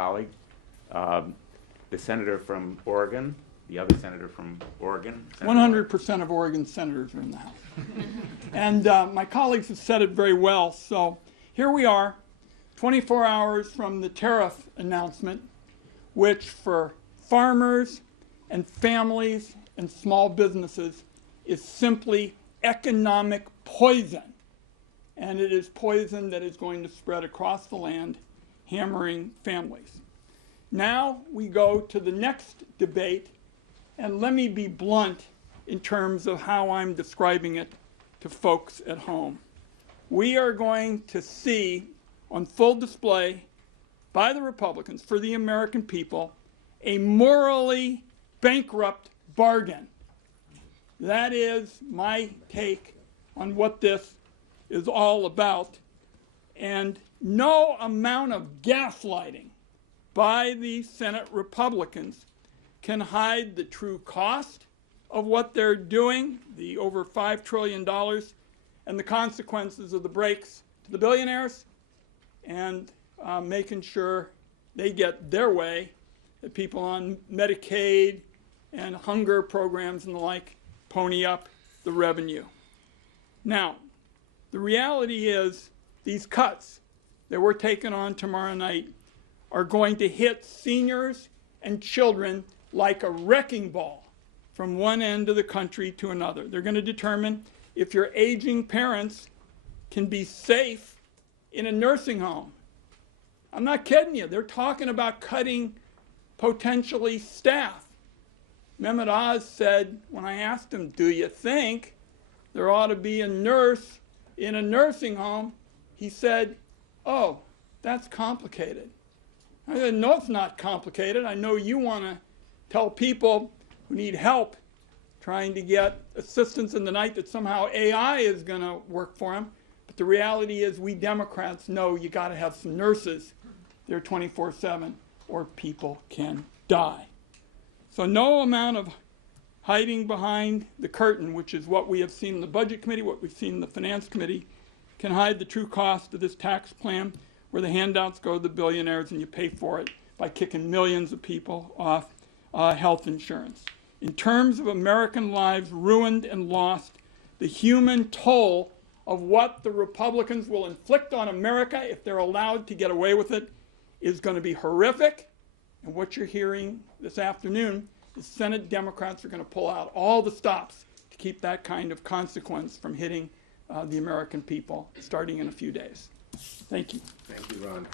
colleague, the senator from Oregon, the other senator from Oregon. 100% of Oregon senators are in the House. And my colleagues have said it very well. So here we are, 24 hours from the tariff announcement, which for farmers and families and small businesses is simply economic poison. And it is poison that is going to spread across the land, hammering families. Now we go to the next debate, and let me be blunt in terms of how I'm describing it to folks at home. We are going to see on full display by the Republicans for the American people a morally bankrupt bargain. That is my take on what this is all about. And no amount of gaslighting by the Senate Republicans can hide the true cost of what they're doing, the over $5 trillion, and the consequences of the breaks to the billionaires, and making sure they get their way, that people on Medicaid and hunger programs and the like pony up the revenue. Now, the reality is these cuts that we're taking on tomorrow night are going to hit seniors and children like a wrecking ball from one end of the country to another. They're going to determine if your aging parents can be safe in a nursing home. I'm not kidding you. They're talking about cutting potentially staff. Mehmet Oz said, when I asked him, do you think there ought to be a nurse in a nursing home? He said, oh, that's complicated. I said, no, it's not complicated. I know you want to tell people who need help trying to get assistance in the night that somehow AI is going to work for them. But the reality is we Democrats know you got to have some nurses there 24/7 or people can die. So no amount of hiding behind the curtain, which is what we have seen in the Budget Committee, what we've seen in the Finance Committee, can hide the true cost of this tax plan where the handouts go to the billionaires and you pay for it by kicking millions of people off health insurance. In terms of American lives ruined and lost, the human toll of what the Republicans will inflict on America if they're allowed to get away with it is going to be horrific. And what you're hearing this afternoon is Senate Democrats are going to pull out all the stops to keep that kind of consequence from hitting the American people starting in a few days. Thank you. Thank you, Ron.